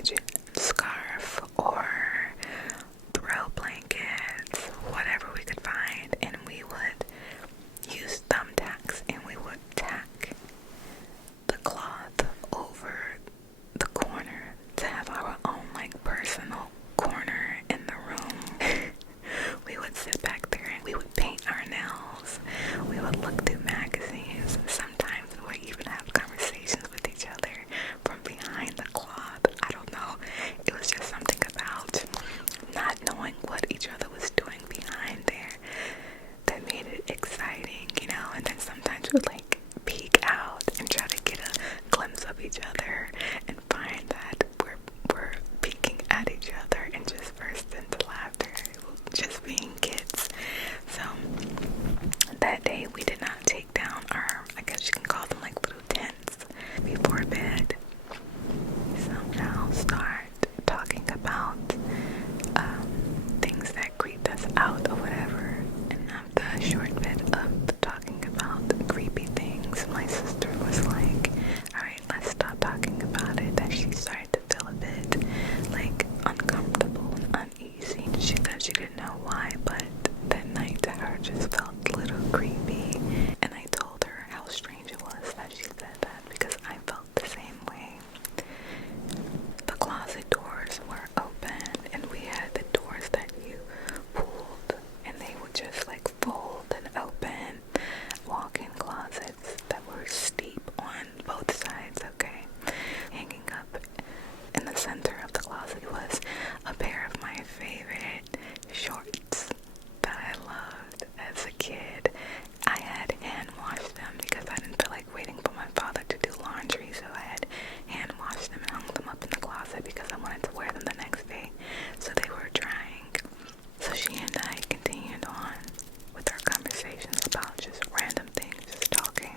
vintage scarf or throw blankets, whatever we could find, and we would use thumbtacks and we would tack the cloth over the corner to have our own like personal corner in the room. We would sit back there and we would paint our nails. We would look through magazines. Sometimes we would even have conversations with each other from behind the cloth. I don't know. It was just something about not knowing what each other was doing behind there that made it exciting, you know. And then sometimes we would like peek out and try to get a glimpse of each other and find that we're peeking at each other and just burst into laughter, just being kids. So that day we did not take down our, I guess you can call them like little tents before bed. We somehow start talking about things that creeped us out or whatever. And after a short bit of talking about creepy things, my sister was like, alright, let's stop talking about it. That she started to feel a bit like uncomfortable and uneasy. She said she didn't know why, but that night to her just felt a little creepy. And I told her how strange it was that she said that, because I felt the same way. The closet doors were open, and we had the doors that you pulled, and they would just like fold and open. Walk-in closets that were steep on both sides, okay? Hanging up in the center of the closet was a pair of my favorite shorts that I loved as a kid. I had hand washed them because I didn't feel like waiting for my father to do laundry, so I had hand washed them and hung them up in the closet because I wanted to wear them the next day, so they were drying. So she and I continued on with our conversations about just random things, just talking,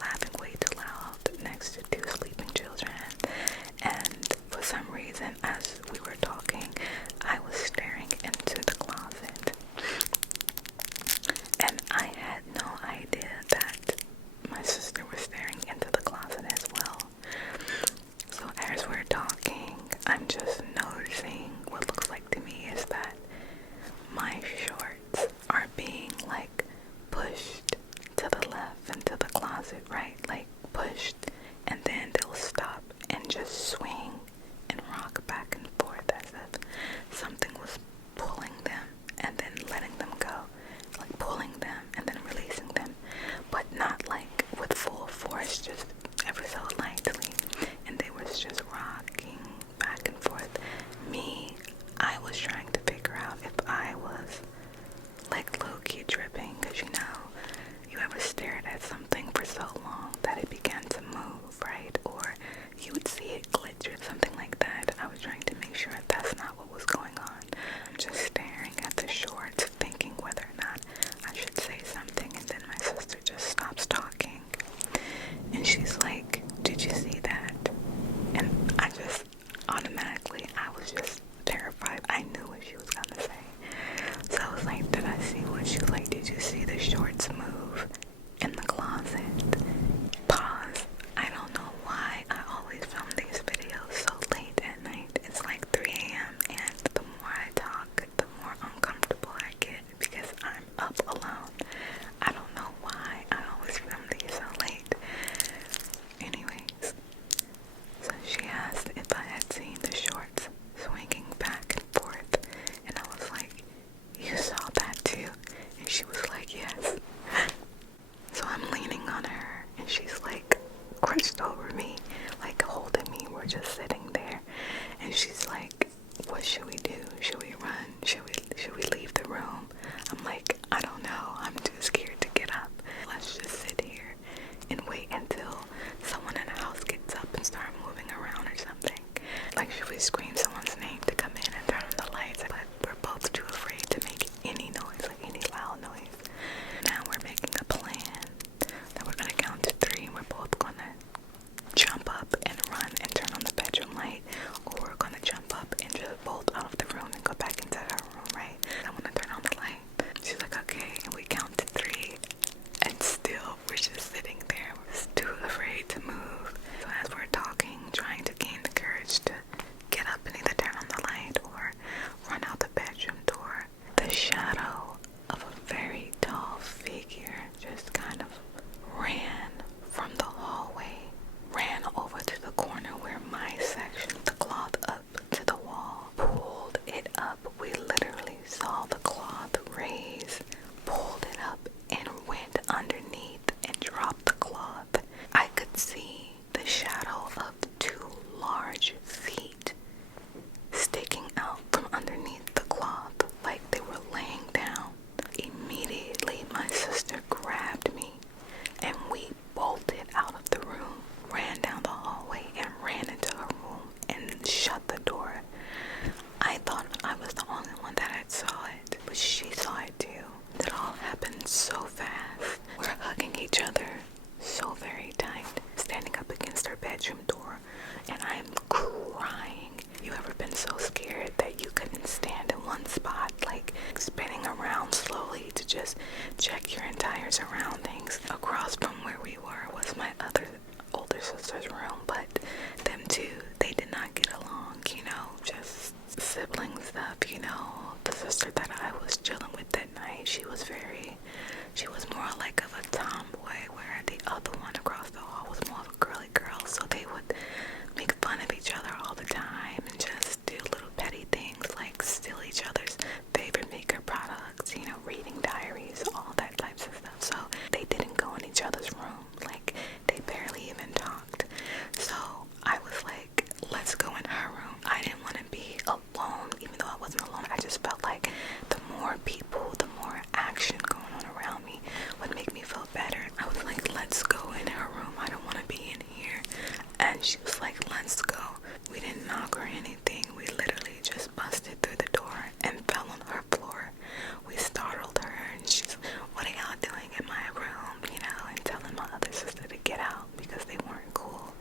laughing way too loud next to two sleeping children. And for some reason, as we were talking, I was staring into the closet. And I had no idea that my sister was staring into the closet as well. So as we're talking, I'm just noticing what looks like to me is that my shorts are being like pushed to the left into the closet, right? Like pushed, and then they'll stop and just swing and rock back and forth as if something was pulling them and then letting them go, like pulling them and then releasing them, but not like with full force, just ever so lightly. And they was just rocking back and forth. I was trying to figure out if I was like low-key tripping, because you know, you ever stared at something for so long that it began to move, right? Or you would see it glitch or something like that. I was trying to make sure that's not what was going on. I'm just staring at the shorts, thinking whether or not I should say something, and then my sister just stops talking. And she's like, did you see that? And I just automatically, I was just terrified. I knew what she was gonna say. So I was like, did I see what? She was like, did you see the shorts move in the closet? Pause. I don't know why I always film these videos so late at night. It's like 3 a.m. and the more I talk, the more uncomfortable I get because I'm up alone. I don't know why I always film these so late. Anyways, so she asked if I had seen the shorts swinging back and forth, and I was like, you saw that too? And she was like, yes. So I'm leaning on her, and she's like crushed over me, like holding me. We're just sitting there, and she's like, what should we do? Should we run? Should we leave the room? I'm like, I don't know. I'm too scared to get up. Let's just sit here and wait until someone in the house gets up and start moving around or something. Like, should we scream someone's name to come in and turn on the lights? But we're both too afraid to make any noise, like any loud noise. Now we're making a plan that we're gonna count to 3 and we're both gonna jump up and run and turn on the bedroom She was like, let's go. We didn't knock or anything. We literally just busted through the door and fell on her floor. We startled her and she's, what are y'all doing in my room? You know, and telling my other sister to get out because they weren't cool.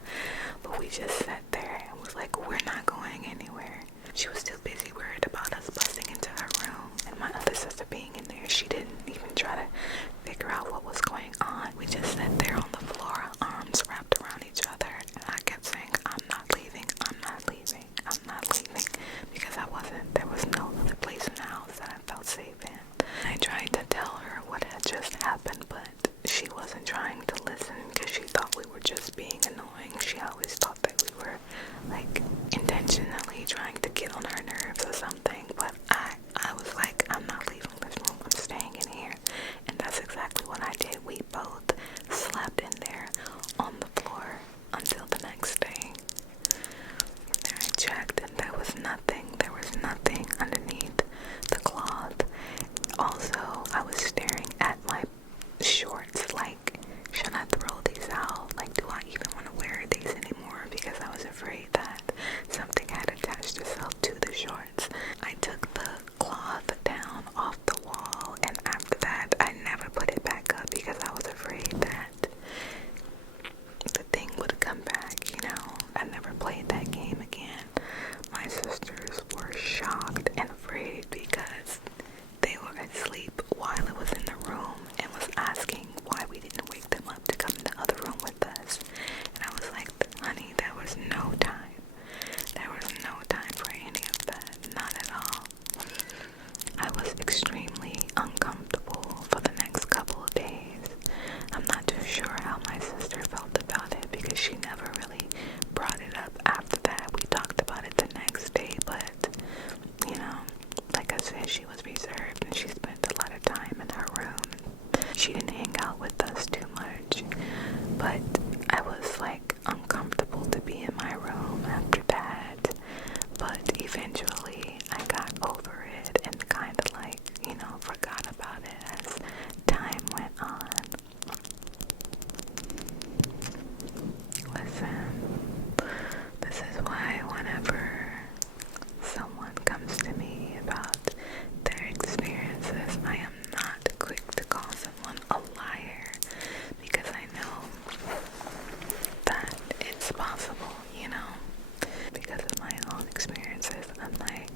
But we just sat there and was like, we're not going anywhere. She was too busy worried about us busting into her room and my other sister being in there. She didn't even try to figure out what was going on. We just sat there on the floor, arms wrapped around each other, and I kept saying, I'm not leaving, I'm not leaving, I'm not leaving, because there was no other place in the house that I felt safe in. I tried to tell her what had just happened, but she wasn't trying to listen because she thought we were just being annoying. She always thought that we were like intentionally trying to get on her nerves or something, but I was like, I'm not leaving this room, I'm staying in here. And that's exactly what I did. We both slept in there on the floor until the next day. And there I checked and there was nothing underneath the cloth. Also, I was staring at my shorts like, should I throw these out? Like, do I even want to wear these anymore? Because I was afraid that something had attached itself to the shorts. I took the cloth down off the wall, and after that I never put it back up because I was afraid that the thing would come back, you know. I never played that game again. My sisters were shocked and afraid because they were asleep while I was in the room and was asking why we didn't wake them up to come in the other room with us. And I was like, honey, there was no time. There was no time for any of that. Not at all. I was extremely uncomfortable for the next couple of days. I'm not too sure how my sister felt about it because she never really brought it up after that. We talked about it the next day, but, you know, like I said, she was reserved and she spent a lot of time in her room. She didn't hang out with us too much, but I was like uncomfortable to be in my room after that. But eventually I got over it and kind of like, you know, forgot about it as time went on. Listen, this is why whenever someone comes to me about their experiences, I am not quick to call someone a liar, because I know that it's possible, you know, because of my own experiences. I'm like,